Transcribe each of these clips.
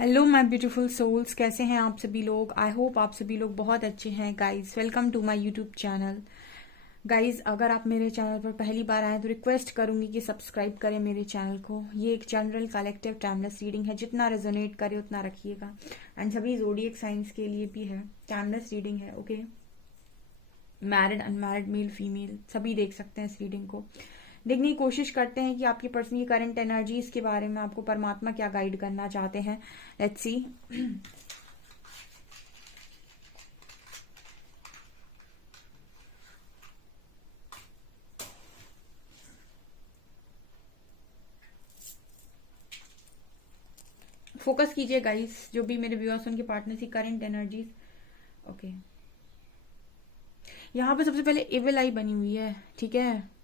Hello my beautiful souls, कैसे हैं आप सभी लोग। आई होप आप सभी लोग बहुत अच्छे हैं। Guys, welcome to my YouTube channel. Guys, अगर आप मेरे चैनल पर पहली बार आए तो रिक्वेस्ट करूंगी कि सब्सक्राइब करें मेरे चैनल को। ये एक जनरल कलेक्टिव टाइमलेस रीडिंग है, जितना रेजोनेट करे उतना रखिएगा। एंड सभी जोडिएक साइंस के लिए भी है, टाइमलेस रीडिंग है। Okay, married unmarried, male female सभी देख सकते हैं इस रीडिंग को। देखने की कोशिश करते हैं कि आपकी पर्सन की करंट एनर्जीज के बारे में आपको परमात्मा क्या गाइड करना चाहते हैं। Let's see. फोकस कीजिए गाइस, जो भी मेरे व्यूअर्स उनके पार्टनर की करंट एनर्जीज। ओके, यहाँ पे सबसे पहले इविल आई बनी हुई है, ठीक है।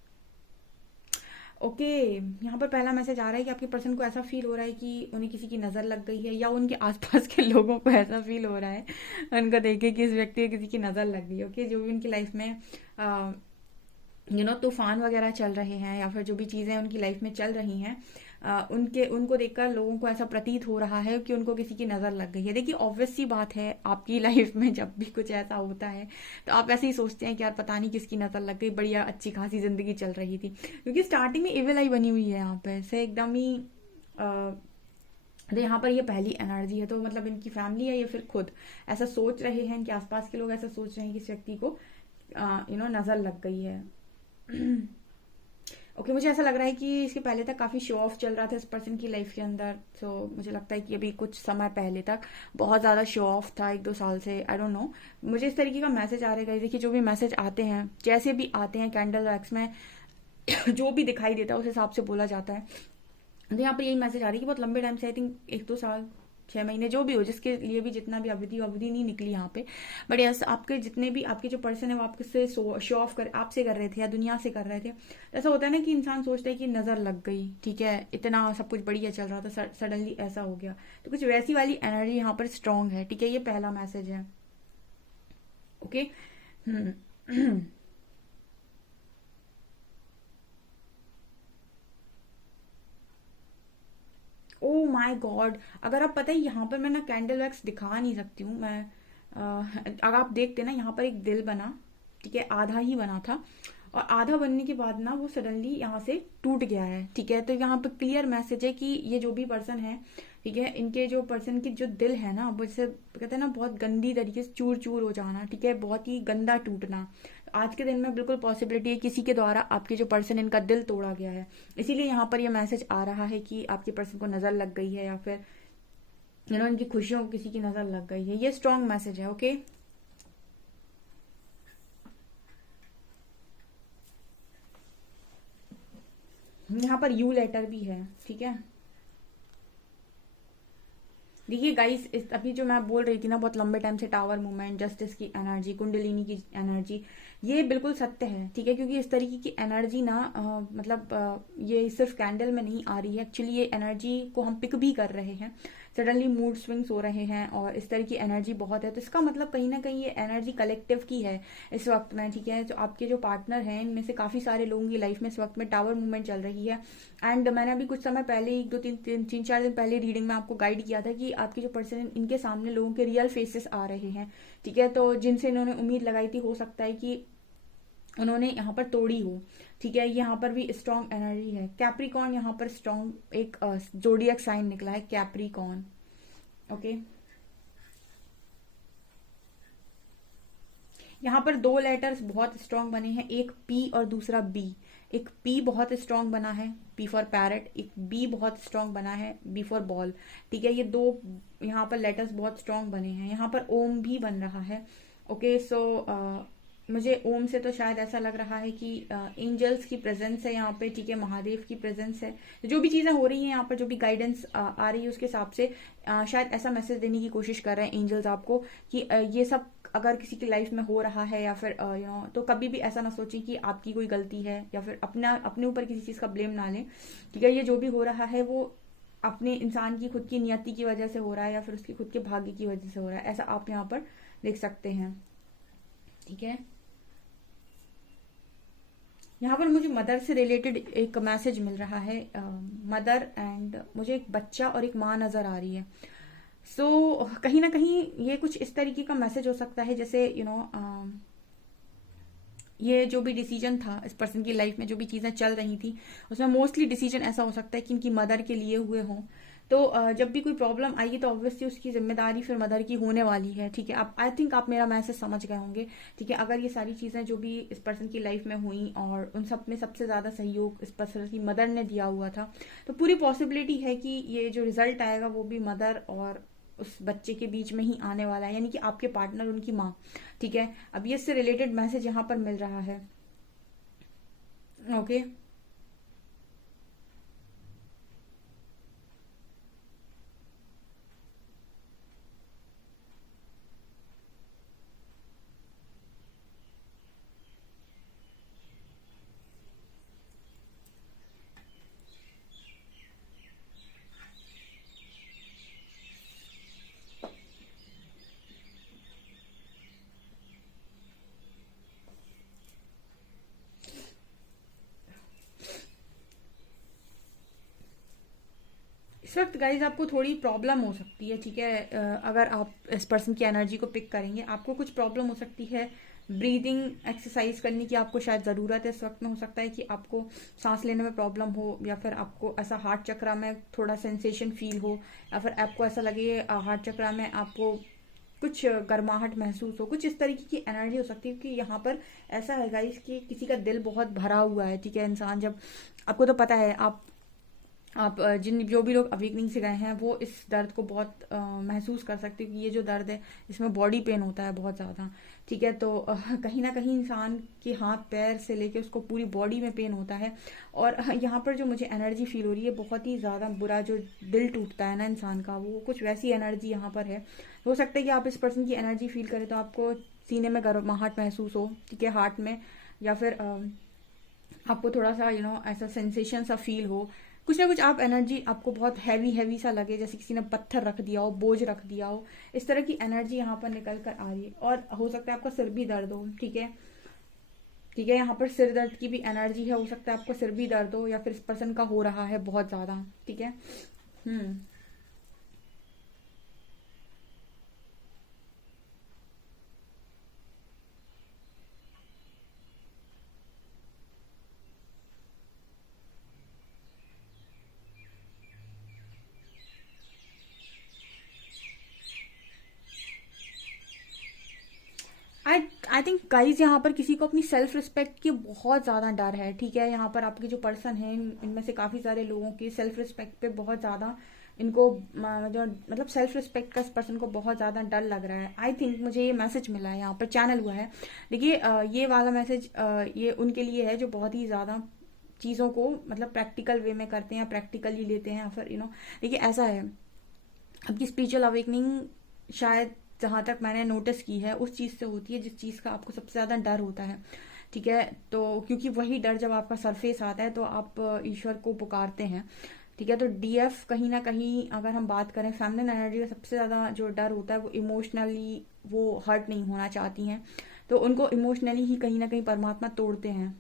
ओके, यहाँ पर पहला मैसेज आ रहा है कि आपके पर्सन को ऐसा फील हो रहा है कि उन्हें किसी की नज़र लग गई है, या उनके आसपास के लोगों को ऐसा फील हो रहा है उनको देखे कि इस व्यक्ति को किसी की नज़र लग गई। ओके, जो भी उनकी लाइफ में तूफान वगैरह चल रहे हैं, या फिर जो भी चीज़ें उनकी लाइफ में चल रही हैं, उनको देखकर लोगों को ऐसा प्रतीत हो रहा है कि उनको किसी की नज़र लग गई है। देखिए, ऑब्वियस सी बात है, आपकी लाइफ में जब भी कुछ ऐसा होता है तो आप ऐसे ही सोचते हैं कि यार पता नहीं किसकी नज़र लग गई, बढ़िया अच्छी खासी जिंदगी चल रही थी। क्योंकि स्टार्टिंग में इविल आई बनी हुई है यहाँ पे से एकदम ही। तो यहाँ पर ये पहली एनर्जी है, तो मतलब इनकी फैमिली है या फिर खुद ऐसा सोच रहे हैं, इनके आसपास के लोग ऐसा सोच रहे हैं कि इस व्यक्ति को नज़र लग गई है। ओके, मुझे ऐसा लग रहा है कि इसके पहले तक काफ़ी शो ऑफ चल रहा था इस पर्सन की लाइफ के अंदर। सो मुझे लगता है कि अभी कुछ समय पहले तक बहुत ज़्यादा शो ऑफ था, 1-2 साल से। आई डोंट नो, मुझे इस तरीके का मैसेज आ रहा है। देखिए, जो भी मैसेज आते हैं, जैसे भी आते हैं कैंडल वैक्स में जो भी दिखाई देता है उस हिसाब से बोला जाता है। तो यहाँ पर यही मैसेज आ रही है कि बहुत लंबे टाइम से, आई थिंक 1-2 साल, 6 महीने, जो भी हो, जिसके लिए भी जितना भी अवधि अवधि नहीं निकली यहाँ पे। बट यस, आपके जितने भी आपके जो पर्सन है वो आपसे शो ऑफ कर आपसे कर रहे थे या दुनिया से कर रहे थे। तो ऐसा होता है ना कि इंसान सोचता है कि नजर लग गई, ठीक है, इतना सब कुछ बढ़िया चल रहा था, सडनली ऐसा हो गया। तो कुछ वैसी वाली एनर्जी यहाँ पर स्ट्रांग है, ठीक है। ये पहला मैसेज है। ओके। ओ माय गॉड, अगर आप पता है यहाँ पर मैं ना कैंडल वैक्स दिखा नहीं सकती हूँ मैं। अगर आप देखते ना, यहाँ पर एक दिल बना, ठीक है, आधा ही बना था, और आधा बनने के बाद ना वो सडनली यहाँ से टूट गया है, ठीक है। तो यहाँ पर क्लियर मैसेज है कि ये जो भी पर्सन है, ठीक है, इनके जो पर्सन की जो दिल है ना, वो जैसे कहते हैं ना, बहुत गंदी तरीके से चूर चूर हो जाना, ठीक है, बहुत ही गंदा टूटना। आज के दिन में बिल्कुल पॉसिबिलिटी है किसी के द्वारा आपके जो पर्सन, इनका दिल तोड़ा गया है। इसीलिए यहाँ पर यह मैसेज आ रहा है कि आपके पर्सन को नजर लग गई है, या फिर इनकी खुशियों को किसी की नजर लग गई है। ये स्ट्रॉन्ग मैसेज है। ओके, यहाँ पर यू लेटर भी है, ठीक है। देखिए गाइस, इस अभी जो मैं बोल रही थी ना, बहुत लंबे टाइम से टावर मूवमेंट, जस्टिस की एनर्जी, कुंडलिनी की एनर्जी, ये बिल्कुल सत्य है, ठीक है। क्योंकि इस तरीके की एनर्जी ना ये सिर्फ कैंडल में नहीं आ रही है। एक्चुअली ये एनर्जी को हम पिक भी कर रहे हैं। सडनली मूड स्विंग्स हो रहे हैं और इस तरह की एनर्जी बहुत है। तो इसका मतलब कहीं ना कहीं ये एनर्जी कलेक्टिव की है इस वक्त में, ठीक है। तो आपके जो पार्टनर हैं, इनमें से काफ़ी सारे लोगों की लाइफ में इस वक्त में टावर मूवमेंट चल रही है। एंड मैंने अभी कुछ समय पहले, 1-2-3-4 दिन पहले रीडिंग में आपको गाइड किया था कि आपके जो पर्सन, इनके सामने लोगों के रियल फेसेस आ रहे हैं, ठीक है। तो जिनसे इन्होंने उम्मीद लगाई थी, हो सकता है कि उन्होंने यहाँ पर तोड़ी हो, ठीक है। यहाँ पर भी स्ट्रॉन्ग एनर्जी है। कैप्रिकॉन यहाँ पर स्ट्रॉन्ग एक जोडियक साइन निकला है, कैप्रिकॉन। ओके, यहाँ पर 2 लेटर्स बहुत स्ट्रांग बने हैं, एक पी और दूसरा बी। एक पी बहुत स्ट्रांग बना है, पी फॉर पैरट। एक बी बहुत स्ट्रांग बना है, बी फॉर बॉल, ठीक है। ये 2 यहाँ पर लेटर्स बहुत स्ट्रांग बने हैं। यहाँ पर ओम भी बन रहा है। ओके, सो मुझे ओम से तो शायद ऐसा लग रहा है कि एंजल्स की प्रेजेंस है यहाँ पे, ठीक है, महादेव की प्रेजेंस है। जो भी चीजें हो रही हैं यहाँ पर, जो भी गाइडेंस आ रही है उसके हिसाब से शायद ऐसा मैसेज देने की कोशिश कर रहे हैं एंजल्स आपको कि ये सब अगर किसी की लाइफ में हो रहा है, या फिर तो कभी भी ऐसा ना सोचें कि आपकी कोई गलती है, या फिर अपने ऊपर किसी चीज़ का ब्लेम ना लें, ठीक है। ये जो भी हो रहा है वो अपने इंसान की खुद की नियति की वजह से हो रहा है, या फिर उसकी खुद के भाग्य की वजह से हो रहा है, ऐसा आप यहाँ पर देख सकते हैं, ठीक है। यहाँ पर मुझे मदर से रिलेटेड एक मैसेज मिल रहा है। मदर एंड मुझे एक बच्चा और एक माँ नजर आ रही है। कहीं ना कहीं ये कुछ इस तरीके का मैसेज हो सकता है, जैसे ये जो भी डिसीजन था इस पर्सन की लाइफ में, जो भी चीज़ें चल रही थी, उसमें मोस्टली डिसीजन ऐसा हो सकता है कि इनकी मदर के लिए हुए हों। तो जब भी कोई प्रॉब्लम आएगी तो ऑब्वियसली उसकी जिम्मेदारी फिर मदर की होने वाली है। ठीक है, आप आई थिंक आप मेरा मैसेज समझ गए होंगे। ठीक है, अगर ये सारी चीज़ें जो भी इस पर्सन की लाइफ में हुई और उन सब में सबसे ज़्यादा सहयोग इस पर्सन की मदर ने दिया हुआ था, तो पूरी पॉसिबिलिटी है कि ये जो रिजल्ट आएगा वो भी मदर और उस बच्चे के बीच में ही आने वाला है, यानी कि आपके पार्टनर उनकी माँ। ठीक है, अब ये इससे रिलेटेड मैसेज यहाँ पर मिल रहा है। ओके, इस वक्त गाइज आपको थोड़ी प्रॉब्लम हो सकती है। ठीक है, अगर आप इस पर्सन की एनर्जी को पिक करेंगे, आपको कुछ प्रॉब्लम हो सकती है। ब्रीदिंग एक्सरसाइज करने की आपको शायद ज़रूरत है इस वक्त में। हो सकता है कि आपको सांस लेने में प्रॉब्लम हो, या फिर आपको ऐसा हार्ट चक्रा में थोड़ा सेंसेशन फील हो, या फिर आपको ऐसा लगे हार्ट चक्रा में आपको कुछ गर्माहट महसूस हो। कुछ इस तरीके की एनर्जी हो सकती है कि यहाँ पर ऐसा है गाइस कि किसी का दिल बहुत भरा हुआ है। ठीक है, इंसान जब, आपको तो पता है, आप जिन जो भी लोग अवेकनिंग से गए हैं वो इस दर्द को बहुत महसूस कर सकते हैं कि ये जो दर्द है इसमें बॉडी पेन होता है बहुत ज़्यादा। ठीक है, तो कहीं ना कहीं इंसान के हाथ पैर से लेके उसको पूरी बॉडी में पेन होता है। और यहाँ पर जो मुझे एनर्जी फील हो रही है बहुत ही ज़्यादा बुरा, जो दिल टूटता है ना इंसान का, वो कुछ वैसी एनर्जी यहाँ पर है। हो सकता है कि आप इस पर्सन की एनर्जी फील करें तो आपको सीने में गर्माहट महसूस हो। ठीक है, हार्ट में, या फिर आपको थोड़ा सा ऐसा सेंसेशन सा फील हो। कुछ ना कुछ आप एनर्जी, आपको बहुत हैवी हैवी सा लगे, जैसे किसी ने पत्थर रख दिया हो, बोझ रख दिया हो। इस तरह की एनर्जी यहाँ पर निकल कर आ रही है। और हो सकता है आपका सिर भी दर्द हो। ठीक है, ठीक है, यहाँ पर सिर दर्द की भी एनर्जी है। हो सकता है आपको सिर भी दर्द हो, या फिर इस पर्सन का हो रहा है बहुत ज्यादा। ठीक है। हम्म। आई आई थिंक गाइज यहाँ पर किसी को अपनी सेल्फ रिस्पेक्ट की बहुत ज़्यादा डर है। ठीक है, यहाँ पर आपके जो पर्सन है इनमें से काफ़ी सारे लोगों की सेल्फ रिस्पेक्ट पे बहुत ज़्यादा, इनको जो मतलब सेल्फ रिस्पेक्ट का इस पर्सन को बहुत ज़्यादा डर लग रहा है। आई थिंक मुझे ये मैसेज मिला है, यहाँ पर चैनल हुआ है। देखिए ये वाला मैसेज ये उनके लिए है जो बहुत ही ज़्यादा चीज़ों को मतलब प्रैक्टिकल वे में करते हैं, प्रैक्टिकली लेते हैं, या फिर देखिए ऐसा है, आपकी स्पिरिचुअल अवेकनिंग शायद जहां तक मैंने नोटिस की है उस चीज से होती है जिस चीज का आपको सबसे ज्यादा डर होता है। ठीक है, तो क्योंकि वही डर जब आपका सरफेस आता है तो आप ईश्वर को पुकारते हैं। ठीक है, तो डीएफ कहीं ना कहीं, अगर हम बात करें फेमिनिन एनर्जी का, सबसे ज्यादा जो डर होता है वो इमोशनली, वो हर्ट नहीं होना चाहती हैं। तो उनको इमोशनली ही कहीं ना कहीं परमात्मा तोड़ते हैं।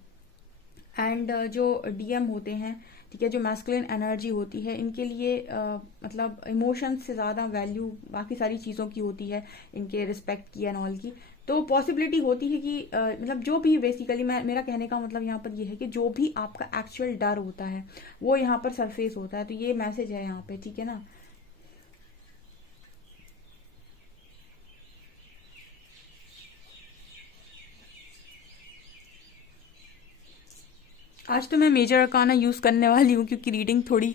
एंड जो डीएम होते हैं, ठीक है, जो मैस्कुलिन एनर्जी होती है, इनके लिए मतलब इमोशंस से ज़्यादा वैल्यू बाकी सारी चीज़ों की होती है, इनके रिस्पेक्ट की एंड ऑल की। तो पॉसिबिलिटी होती है कि मतलब जो भी बेसिकली, मैं मेरा कहने का मतलब यहाँ पर ये है कि जो भी आपका एक्चुअल डर होता है वो यहाँ पर सरफेस होता है। तो ये मैसेज है यहाँ पे। ठीक है ना। आज तो मैं मेजर अरकाना यूज़ करने वाली हूँ क्योंकि रीडिंग थोड़ी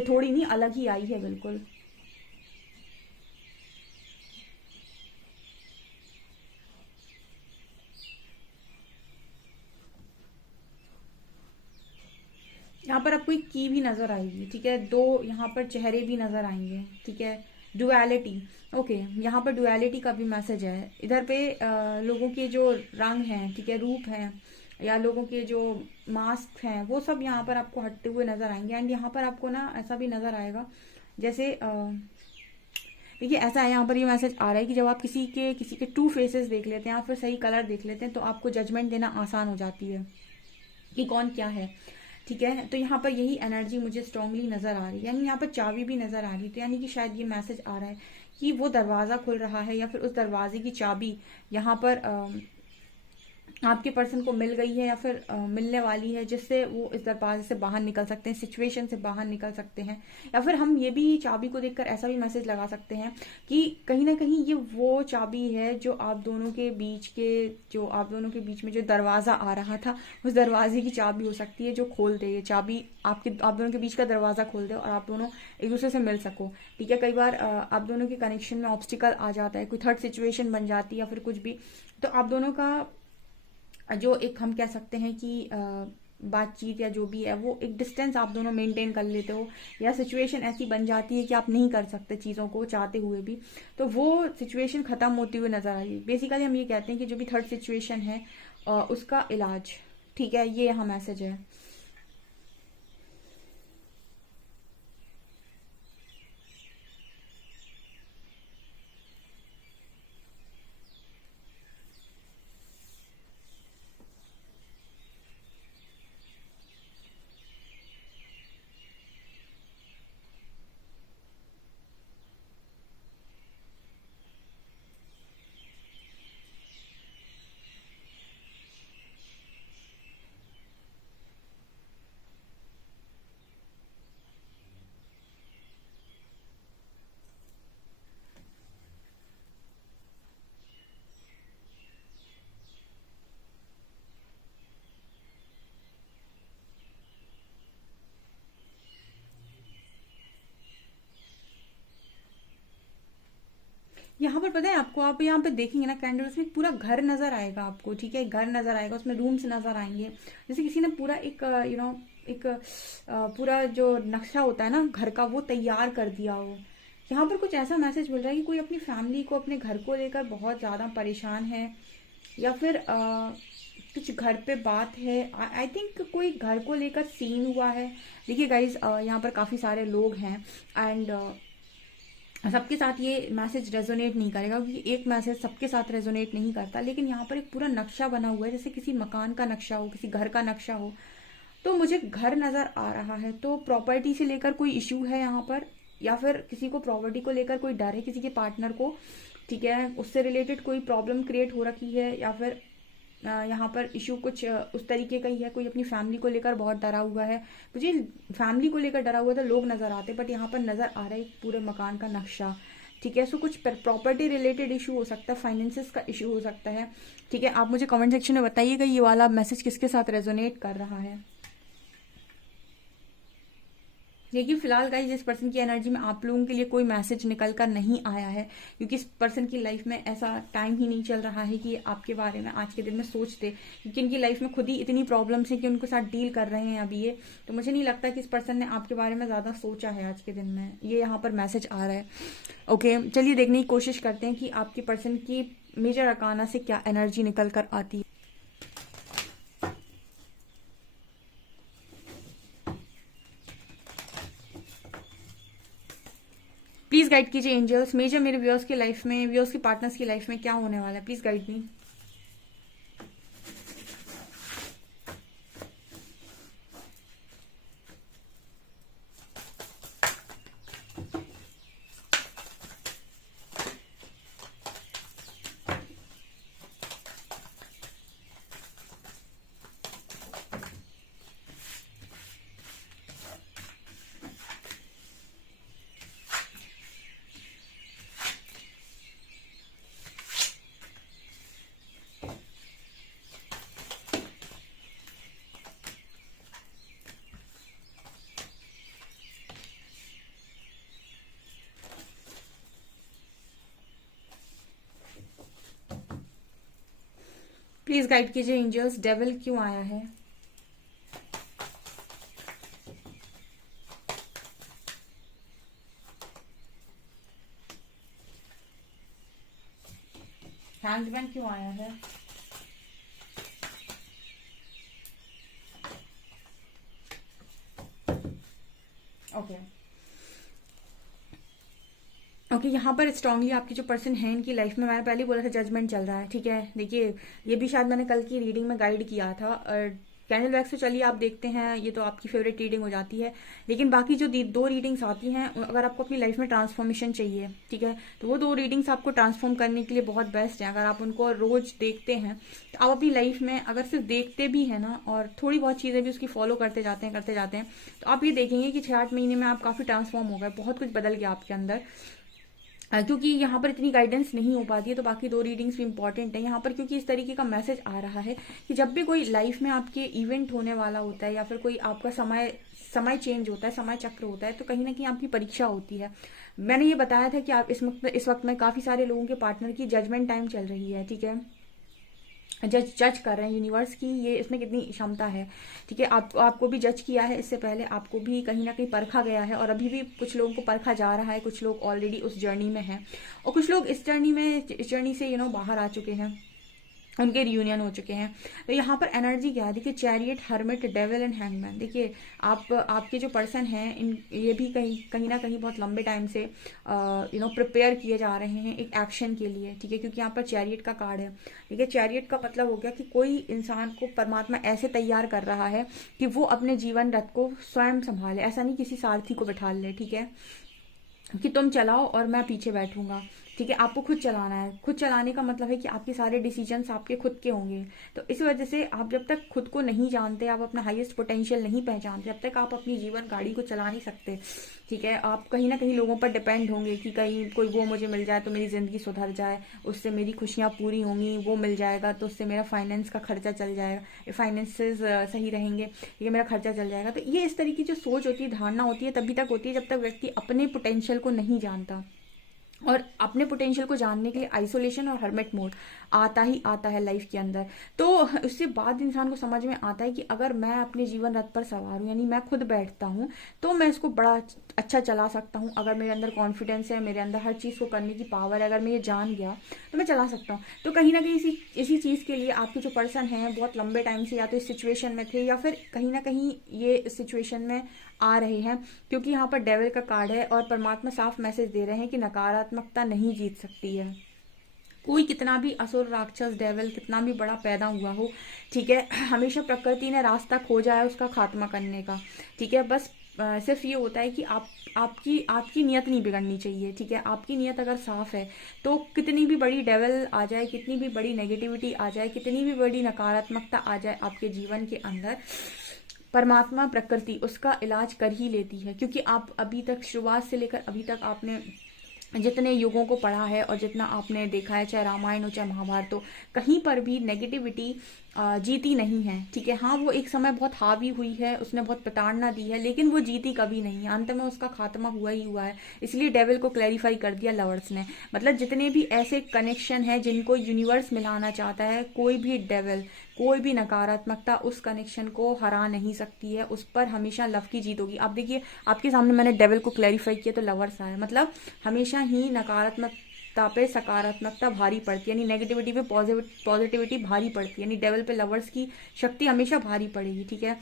थोड़ी नहीं, अलग ही आई है बिल्कुल। यहाँ पर आपको एक की भी नजर आएगी। ठीक है, दो यहाँ पर चेहरे भी नजर आएंगे। ठीक है, डुअलिटी। ओके, यहाँ पर डुअलिटी का भी मैसेज है। इधर पे लोगों के जो रंग हैं, ठीक है, रूप हैं, या लोगों के जो मास्क हैं, वो सब यहाँ पर आपको हटते हुए नजर आएंगे। एंड यहाँ पर आपको ना ऐसा भी नजर आएगा जैसे देखिए ऐसा है, यहाँ पर ये मैसेज आ रहा है कि जब आप किसी के टू फेसेस देख लेते हैं या फिर सही कलर देख लेते हैं तो आपको जजमेंट देना आसान हो जाती है कि कौन क्या है। ठीक है, तो यहाँ पर यही एनर्जी मुझे स्ट्रांगली नजर आ रही है, यानी यहाँ पर चाबी भी नजर आ रही है। तो यानी कि शायद ये मैसेज आ रहा है कि वो दरवाजा खुल रहा है, या फिर उस दरवाजे की चाबी यहाँ पर आपके पर्सन को मिल गई है, या फिर मिलने वाली है, जिससे वो इस दरवाजे से बाहर निकल सकते हैं, सिचुएशन से बाहर निकल सकते हैं। या फिर हम ये भी चाबी को देखकर ऐसा भी मैसेज लगा सकते हैं कि कहीं ना कहीं ये वो चाबी है जो आप दोनों के बीच में जो दरवाजा आ रहा था, उस दरवाजे की चाबी हो सकती है जो खोल दे। ये चाबी आप दोनों के बीच का दरवाजा खोल दे और आप दोनों एक दूसरे से मिल सको। ठीक है, कई बार आप दोनों के कनेक्शन में ऑब्स्टिकल आ जाता है, कोई थर्ड सिचुएशन बन जाती है या फिर कुछ भी, तो आप दोनों का जो एक हम कह सकते हैं कि बातचीत या जो भी है वो एक डिस्टेंस आप दोनों मेंटेन कर लेते हो, या सिचुएशन ऐसी बन जाती है कि आप नहीं कर सकते चीज़ों को चाहते हुए भी, तो वो सिचुएशन खत्म होती हुई नजर आ रही है। बेसिकली हम ये कहते हैं कि जो भी थर्ड सिचुएशन है उसका इलाज। ठीक है, ये यहाँ मैसेज है। यहाँ पर पता है आपको, आप यहाँ पे देखेंगे ना कैंडल, उसमें पूरा घर नजर आएगा आपको। ठीक है, घर नजर आएगा, उसमें रूम्स नजर आएंगे, जैसे किसी ने पूरा एक एक पूरा जो नक्शा होता है ना घर का, वो तैयार कर दिया हो। यहाँ पर कुछ ऐसा मैसेज मिल रहा है कि कोई अपनी फैमिली को, अपने घर को लेकर बहुत ज्यादा परेशान है, या फिर कुछ घर पे बात है। आई थिंक कोई घर को लेकर सीन हुआ है। देखिए गाइज, यहाँ पर काफी सारे लोग हैं एंड सबके साथ ये मैसेज रेजोनेट नहीं करेगा, क्योंकि एक मैसेज सबके साथ रेजोनेट नहीं करता। लेकिन यहाँ पर एक पूरा नक्शा बना हुआ है, जैसे किसी मकान का नक्शा हो, किसी घर का नक्शा हो। तो मुझे घर नजर आ रहा है, तो प्रॉपर्टी से लेकर कोई इश्यू है यहाँ पर, या फिर किसी को प्रॉपर्टी को लेकर कोई डर है, किसी के पार्टनर को। ठीक है, उससे रिलेटेड कोई प्रॉब्लम क्रिएट हो रखी है, या फिर यहाँ पर इशू कुछ उस तरीके का ही है। कोई अपनी फैमिली को लेकर बहुत डरा हुआ है। मुझे फैमिली को लेकर डरा हुआ था, लोग नजर आते, बट यहाँ पर नजर आ रहा है पूरे मकान का नक्शा। ठीक है, सो कुछ प्रॉपर्टी रिलेटेड इशू हो सकता है, फाइनेंसिस का इशू हो सकता है। ठीक है, आप मुझे कमेंट सेक्शन में बताइएगा ये वाला मैसेज किसके साथ रेजोनेट कर रहा है। देखिए फिलहाल गाइस, इस पर्सन की एनर्जी में आप लोगों के लिए कोई मैसेज निकल कर नहीं आया है, क्योंकि इस पर्सन की लाइफ में ऐसा टाइम ही नहीं चल रहा है कि आपके बारे में आज के दिन में सोचते, क्योंकि इनकी लाइफ में खुद ही इतनी प्रॉब्लम्स है कि उनके साथ डील कर रहे हैं अभी ये। तो मुझे नहीं लगता कि इस पर्सन ने आपके बारे में ज्यादा सोचा है आज के दिन में, ये यहाँ पर मैसेज आ रहा है। ओके, चलिए देखने की कोशिश करते हैं कि आपके पर्सन की मेजर अकाना से क्या एनर्जी निकल कर आती है। प्लीज गाइड कीजिए एंजल्स, मेजर मेरे व्यूअर्स की लाइफ में, व्यूअर्स की पार्टनर्स की लाइफ में क्या होने वाला है, please guide me. Please guide कीजिए एंजल्स, डेविल क्यों आया है। हैंगमैन क्यों आया है। ओके ओके, यहाँ पर स्ट्रांगली आपकी जो पर्सन है इनकी लाइफ में, मैंने पहले ही बोला था जजमेंट चल रहा है। ठीक है, देखिए ये भी शायद मैंने कल की रीडिंग में गाइड किया था, और कैंडल वैक्स तो चलिए आप देखते हैं, ये तो आपकी फेवरेट रीडिंग हो जाती है, लेकिन बाकी जो 2 रीडिंग्स आती हैं, अगर आपको अपनी लाइफ में ट्रांसफॉर्मेशन चाहिए, ठीक है, तो वो 2 रीडिंग्स आपको ट्रांसफॉर्म करने के लिए बहुत बेस्ट है। अगर आप उनको रोज देखते हैं तो आप अपनी लाइफ में अगर सिर्फ देखते भी है ना और थोड़ी बहुत चीज़ें भी उसकी फॉलो करते जाते हैं, तो आप ये देखेंगे कि 6-8 महीने में आप काफ़ी ट्रांसफॉर्म हो गए, बहुत कुछ बदल गया आपके अंदर। क्योंकि यहाँ पर इतनी गाइडेंस नहीं हो पाती है, तो बाकी 2 रीडिंग्स भी इंपॉर्टेंट है यहाँ पर, क्योंकि इस तरीके का मैसेज आ रहा है कि जब भी कोई लाइफ में आपके इवेंट होने वाला होता है या फिर कोई आपका समय चेंज होता है, समय चक्र होता है, तो कहीं ना कहीं आपकी परीक्षा होती है। मैंने ये बताया था कि आप इस वक्त में काफ़ी सारे लोगों के पार्टनर की जजमेंट टाइम चल रही है, ठीक है, जज कर रहे हैं यूनिवर्स की ये इसमें कितनी क्षमता है, ठीक है। आपको भी जज किया है इससे पहले, आपको भी कहीं ना कहीं परखा गया है, और अभी भी कुछ लोगों को परखा जा रहा है। कुछ लोग ऑलरेडी उस जर्नी में हैं और कुछ लोग इस जर्नी से बाहर आ चुके हैं, उनके रियूनियन हो चुके हैं। तो यहाँ पर एनर्जी क्या है, देखिए, chariot, hermit, devil and hangman. देखिए, आपके जो पर्सन हैं ये भी कहीं ना कहीं बहुत लंबे टाइम से प्रिपेयर किए जा रहे हैं एक एक्शन के लिए, ठीक है, क्योंकि यहाँ पर चैरियट का कार्ड है, ठीक है। चैरियट का मतलब हो गया कि कोई इंसान को परमात्मा ऐसे तैयार कर रहा है कि वो अपने जीवन रथ को स्वयं संभाले, ऐसा नहीं किसी सारथी को बैठा ले, ठीक है, कि तुम चलाओ और मैं पीछे बैठूंगा, ठीक है। आपको खुद चलाना है। खुद चलाने का मतलब है कि आपके सारे डिसीजंस आपके खुद के होंगे। तो इस वजह से आप जब तक खुद को नहीं जानते, आप अपना हाईएस्ट पोटेंशियल नहीं पहचानते, तब तक आप अपनी जीवन गाड़ी को चला नहीं सकते, ठीक है। आप कहीं ना कहीं लोगों पर डिपेंड होंगे कि कहीं कोई वो मुझे मिल जाए तो मेरी जिंदगी सुधर जाए, उससे मेरी खुशियां पूरी होंगी, वो मिल जाएगा तो उससे मेरा फाइनेंस का खर्चा चल जाएगा, फाइनेंसेस सही रहेंगे, ठीक है, मेरा खर्चा चल जाएगा। तो ये इस तरीके की जो सोच होती है, धारणा होती है, तभी तक होती है जब तक व्यक्ति अपने पोटेंशियल को नहीं जानता। और अपने पोटेंशियल को जानने के लिए आइसोलेशन और हर्मिट मोड आता ही आता है लाइफ के अंदर। तो उससे बाद इंसान को समझ में आता है कि अगर मैं अपने जीवन रथ पर सवार हूँ, यानी मैं खुद बैठता हूँ, तो मैं इसको बड़ा अच्छा चला सकता हूँ। अगर मेरे अंदर कॉन्फिडेंस है, मेरे अंदर हर चीज़ को करने की पावर है, अगर मैं ये जान गया तो मैं चला सकता हूँ। तो कहीं ना कहीं इसी चीज़ के लिए आपके जो पर्सन हैं बहुत लंबे टाइम से या तो इस सिचुएशन में थे, या फिर कहीं ना कहीं ये सिचुएशन में आ रहे हैं, क्योंकि यहाँ पर डेविल का कार्ड है और परमात्मा साफ मैसेज दे रहे हैं कि नकारात्मकता नहीं जीत सकती है। कोई कितना भी असुर, राक्षस, डेविल कितना भी बड़ा पैदा हुआ हो, ठीक है, हमेशा प्रकृति ने रास्ता खोजा है उसका खात्मा करने का, ठीक है। बस सिर्फ ये होता है कि आपकी नियत नहीं बिगड़नी चाहिए, ठीक है। आपकी नियत अगर साफ है तो कितनी भी बड़ी डेविल आ जाए, कितनी भी बड़ी नेगेटिविटी आ जाए, कितनी भी बड़ी नकारात्मकता आ जाए आपके जीवन के अंदर, परमात्मा, प्रकृति उसका इलाज कर ही लेती है। क्योंकि आप अभी तक, शुरुआत से लेकर अभी तक आपने जितने युगों को पढ़ा है और जितना आपने देखा है, चाहे रामायण हो चाहे महाभारत हो, कहीं पर भी नेगेटिविटी जीती नहीं है, ठीक है। हाँ, वो एक समय बहुत हावी हुई है, उसने बहुत प्रताड़ना दी है, लेकिन वो जीती कभी नहीं है, अंत में उसका खात्मा हुआ ही हुआ है। इसलिए डेविल को क्लैरिफाई कर दिया लवर्स ने। मतलब जितने भी ऐसे कनेक्शन है जिनको यूनिवर्स मिलाना चाहता है, कोई भी डेविल, कोई भी नकारात्मकता उस कनेक्शन को हरा नहीं सकती है, उस पर हमेशा लव की जीत होगी। आप देखिए, आपके सामने मैंने डेविल को क्लैरिफाई किया तो लवर्स आया, मतलब हमेशा ही नकारात्मकता पे सकारात्मकता भारी पड़ती है, यानी नेगेटिविटी पे पॉजिटिविटी भारी पड़ती है, यानी डेविल पे लवर्स की शक्ति हमेशा भारी पड़ेगी, ठीक है।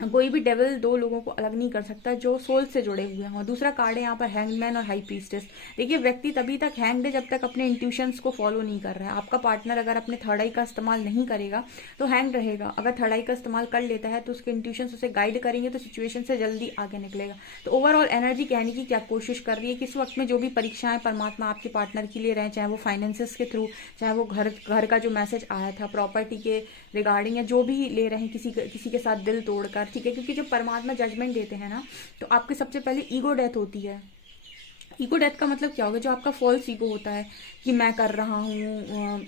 कोई भी डेविल 2 लोगों को अलग नहीं कर सकता जो सोल से जुड़े हुए हों। दूसरा कार्ड है यहाँ पर हैंगमैन और हाई प्रीस्टेस। देखिए, व्यक्ति तभी तक हैंग्ड है जब तक अपने इंट्यूशंस को फॉलो नहीं कर रहा है। आपका पार्टनर अगर अपने थर्ड आई का इस्तेमाल नहीं करेगा तो हैंग रहेगा, अगर थर्ड आई का इस्तेमाल कर लेता है तो उसके इंट्यूशंस उसे गाइड करेंगे तो सिचुएशन से जल्दी आगे निकलेगा। तो ओवरऑल एनर्जी कहने की क्या कोशिश कर रही है, किस वक्त में जो भी परीक्षाएं परमात्मा आपके पार्टनर के लिए रहे, चाहे वो फाइनेंसेस के थ्रू, चाहे वो घर का जो मैसेज आया था प्रॉपर्टी के रिगार्डिंग, या जो भी ले रहे हैं किसी के साथ दिल तोड़कर, ठीक है। क्योंकि जब परमात्मा जजमेंट देते हैं ना, तो आपके सबसे पहले ईगो डेथ होती है। ईगो डेथ का मतलब क्या होगा, जो आपका फॉल्स ईगो होता है कि मैं कर रहा हूँ,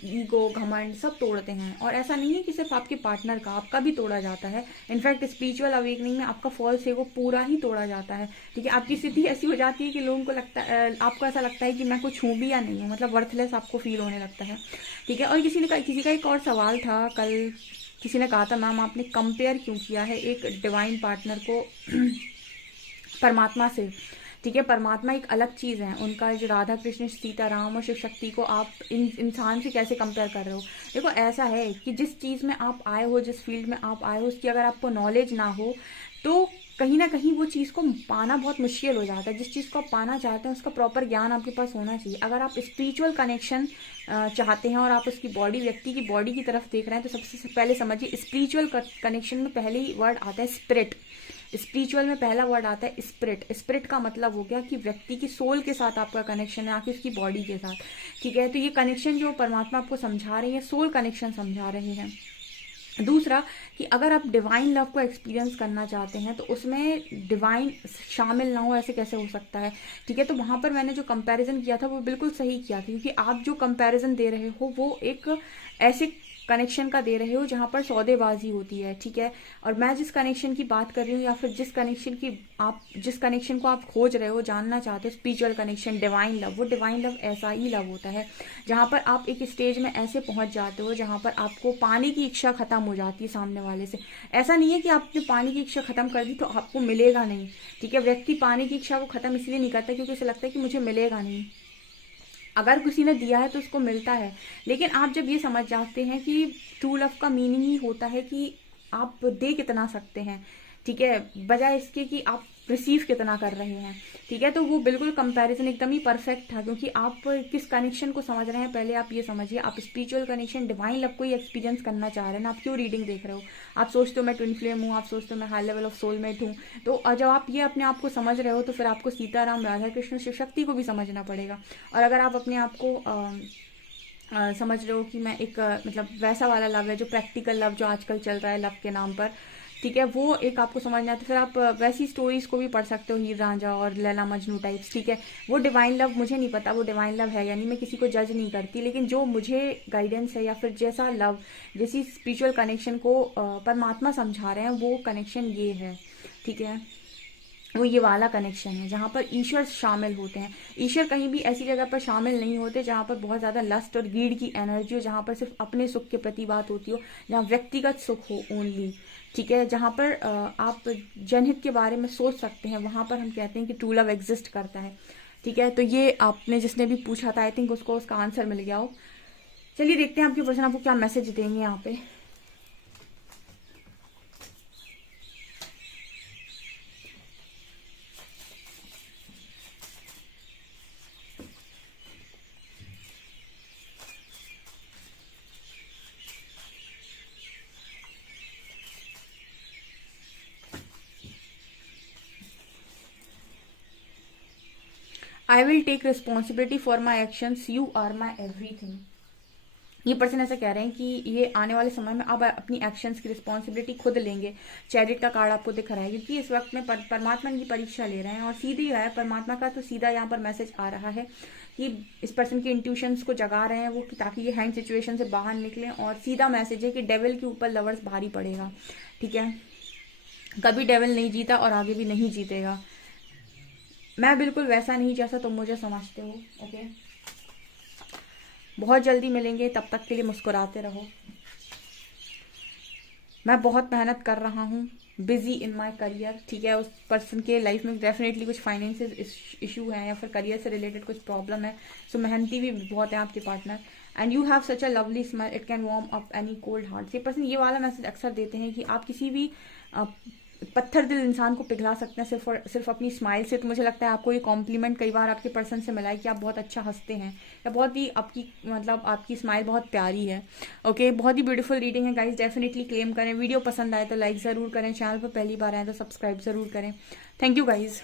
ईगो, घमंड सब तोड़ते हैं। और ऐसा नहीं है कि सिर्फ आपके पार्टनर का, आपका भी तोड़ा जाता है। इनफैक्ट स्पिरिचुअल अवेकनिंग में आपका फॉल्स ईगो पूरा ही तोड़ा जाता है, ठीक है। आपकी स्थिति ऐसी हो जाती है कि लोगों को लगता है, आपको ऐसा लगता है कि मैं कुछ हूँ भी या नहीं हूँ, मतलब वर्थलेस आपको फील होने लगता है, ठीक है। और किसी का एक और सवाल था कल, किसी ने कहा था मैम आपने कंपेयर क्यों किया है एक डिवाइन पार्टनर को परमात्मा से, ठीक है। परमात्मा एक अलग चीज़ है, उनका जो राधा कृष्ण, सीता राम और शिव शक्ति को आप इंसान से कैसे कंपेयर कर रहे हो। देखो, ऐसा है कि जिस चीज़ में आप आए हो, जिस फील्ड में आप आए हो, उसकी अगर आपको नॉलेज ना हो तो कहीं ना कहीं वो चीज़ को पाना बहुत मुश्किल हो जाता है। जिस चीज़ को आप पाना चाहते हैं उसका प्रॉपर ज्ञान आपके पास होना चाहिए। अगर आप स्पिरिचुअल कनेक्शन चाहते हैं और आप उसकी बॉडी, व्यक्ति की बॉडी की तरफ देख रहे हैं, तो सबसे पहले समझिए स्पिरिचुअल कनेक्शन में पहले ही वर्ड आता है स्पिरिट। स्पिरिचुअल में पहला वर्ड आता है स्पिरिट। स्पिरिट का मतलब हो गया कि व्यक्ति की सोल के साथ आपका कनेक्शन है, आपकी उसकी बॉडी के साथ, ठीक है। तो ये कनेक्शन जो परमात्मा आपको समझा रहे हैं, सोल कनेक्शन समझा रहे हैं। दूसरा कि अगर आप डिवाइन लव को एक्सपीरियंस करना चाहते हैं तो उसमें डिवाइन शामिल ना हो, ऐसे कैसे हो सकता है, ठीक है। तो वहां पर मैंने जो कंपैरिजन किया था वो बिल्कुल सही किया था, क्योंकि आप जो कंपैरिजन दे रहे हो वो एक ऐसे कनेक्शन का दे रहे हो जहां पर सौदेबाजी होती है, ठीक है। और मैं जिस कनेक्शन की बात कर रही हूँ, या फिर जिस कनेक्शन को आप खोज रहे हो, जानना चाहते हो, स्पिरिचुअल कनेक्शन, डिवाइन लव, वो डिवाइन लव ऐसा ही लव होता है जहां पर आप एक स्टेज में ऐसे पहुंच जाते हो जहां पर आपको पाने की इच्छा खत्म हो जाती है सामने वाले से। ऐसा नहीं है कि आपने पानी की इच्छा खत्म कर दी तो आपको मिलेगा नहीं, ठीक है। व्यक्ति पानी की इच्छा को खत्म इसलिए नहीं करता क्योंकि उसे लगता है कि मुझे मिलेगा नहीं। अगर किसी ने दिया है तो उसको मिलता है। लेकिन आप जब ये समझ जाते हैं कि ट्रू लव का मीनिंग ही होता है कि आप दे कितना सकते हैं, ठीक है, बजाय इसके कि आप रिसीव कितना कर रहे हैं, ठीक है। तो वो बिल्कुल कंपैरिजन एकदम ही परफेक्ट था, क्योंकि आप किस कनेक्शन को समझ रहे हैं पहले आप ये समझिए। आप स्पिरिचुअल कनेक्शन, डिवाइन लव को ही एक्सपीरियंस करना चाह रहे हैं ना, आप क्यों रीडिंग देख रहे हो। आप सोचते हो मैं ट्विन फ्लेम हूँ, आप सोचते हो मैं हाई लेवल ऑफ सोलमेट हूँ। तो जब आप ये अपने आप को समझ रहे हो तो फिर आपको सीताराम, राधा कृष्ण, शिव शक्ति को भी समझना पड़ेगा। और अगर आप अपने आप को समझ रहे हो कि मैं एक मतलब वैसा वाला लव है जो प्रैक्टिकल लव जो आजकल चल रहा है लव के नाम पर, ठीक है, वो एक आपको समझना है, तो फिर आप वैसी स्टोरीज को भी पढ़ सकते हो, हीर रांझा और लैला मजनू टाइप्स, ठीक है। वो डिवाइन लव मुझे नहीं पता वो डिवाइन लव है, यानी मैं किसी को जज नहीं करती, लेकिन जो मुझे गाइडेंस है या फिर जैसा लव, जैसी स्पिरिचुअल कनेक्शन को परमात्मा समझा रहे हैं, वो कनेक्शन ये है, ठीक है। वो ये वाला कनेक्शन है जहां पर ईश्वर शामिल होते हैं। ईश्वर कहीं भी ऐसी जगह पर शामिल नहीं होते जहां पर बहुत ज्यादा लस्ट और गीड की एनर्जी हो, जहां पर सिर्फ अपने सुख के प्रति बात होती हो, जहां व्यक्तिगत सुख हो ओनली, ठीक है। जहां पर आप जनहित के बारे में सोच सकते हैं, वहां पर हम कहते हैं कि ट्रू लव एग्जिस्ट करता है, ठीक है। तो ये आपने जिसने भी पूछा था, आई थिंक उसको उसका आंसर मिल गया हो। चलिए देखते हैं आपके पर्सन आपको क्या मैसेज देंगे यहाँ पे। I will take responsibility for my actions, you are my everything. ये पर्सन ऐसा कह रहे हैं कि ये आने वाले समय में अब अपनी एक्शंस की रिस्पॉन्सिबिलिटी खुद लेंगे। चैरिट का कार्ड आपको दिख रहा है, क्योंकि इस वक्त में परमात्मा की परीक्षा ले रहे हैं, और सीधे ही है परमात्मा का, तो सीधा यहाँ पर मैसेज आ रहा है कि इस पर्सन के इंट्यूशंस को जगा रहे हैं वो, ताकि ये हैंड सिचुएशन से बाहर निकले। और सीधा मैसेज है कि डेविल के ऊपर लवर्स भारी पड़ेगा, ठीक है। कभी डेविल नहीं जीता और आगे भी नहीं जीतेगा। मैं बिल्कुल वैसा नहीं जैसा तुम मुझे समझते हो, ओके। बहुत जल्दी मिलेंगे, तब तक के लिए मुस्कुराते रहो। मैं बहुत मेहनत कर रहा हूँ, बिजी इन माय करियर, ठीक है। उस पर्सन के लाइफ में डेफिनेटली कुछ फाइनेंशियल इशू है या फिर करियर से रिलेटेड कुछ प्रॉब्लम है, सो मेहनती भी बहुत है आपके partner. And you have such a lovely smile, it can warm up any cold heart. ये पर्सन ये वाला मैसेज अक्सर देते हैं कि आप किसी भी पत्थर दिल इंसान को पिघला सकते हैं सिर्फ अपनी स्माइल से। तो मुझे लगता है आपको ये कॉम्प्लीमेंट कई बार आपके पर्सन से मिला है कि आप बहुत अच्छा हंसते हैं, या बहुत ही आपकी मतलब आपकी स्माइल बहुत प्यारी है, ओके। बहुत ही ब्यूटीफुल रीडिंग है गाइस, डेफिनेटली क्लेम करें। वीडियो पसंद आए तो लाइक ज़रूर करें, चैनल पर पहली बार आए तो सब्सक्राइब ज़रूर करें। Thank you guys.